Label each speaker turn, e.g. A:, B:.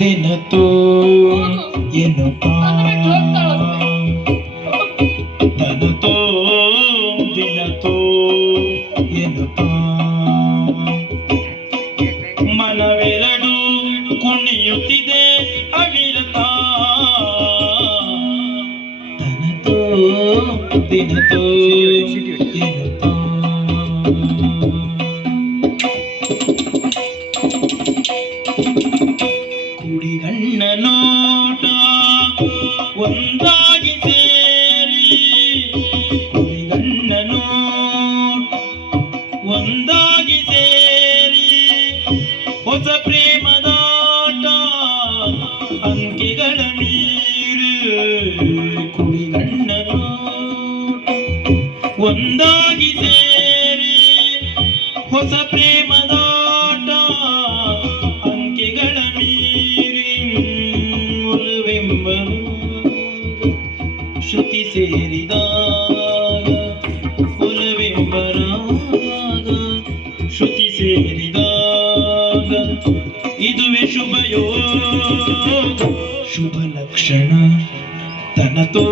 A: ದಿನತೋ ಎನ್ನುತ್ತಾ ತನತೋ ದಿನತೋ ಎನ್ನುತ್ತಾ ಮನವೆರಡು ಕುಣಿಯುತ್ತಿದೆ ಅವಿರತ. ತನತೋ ದಿನತೋ ಎನ್ನುತ್ತಾ ಕುಡಿಗಣ್ಣ ನೋಟ ಒಂದಾಗಿ ಸೇರಿ. ಕುಡಿಗಣ್ಣ ನೋಟ ಒಂದಾಗಿ ಸೇರಿ. ಹೊಸ ಪ್ರೇಮದಾಟ ಅಂಕೆಗಳ ನೀರು. ಕುಡಿಗಣ್ಣ ನೋಟ ಒಂದಾಗಿ ಸೇರಿ. ಹೊಸ ಪ್ರೇಮದಾಟ ಶ್ರುತಿ ಸೇರಿದಾಗ ಒಲವೆಂಬರಾಗ ಶ್ರುತಿ ಸೇರಿದಾಗ ಇದುವೆ ಶುಭ ಯೋಗ ಶುಭ ಲಕ್ಷಣ ತನತೋ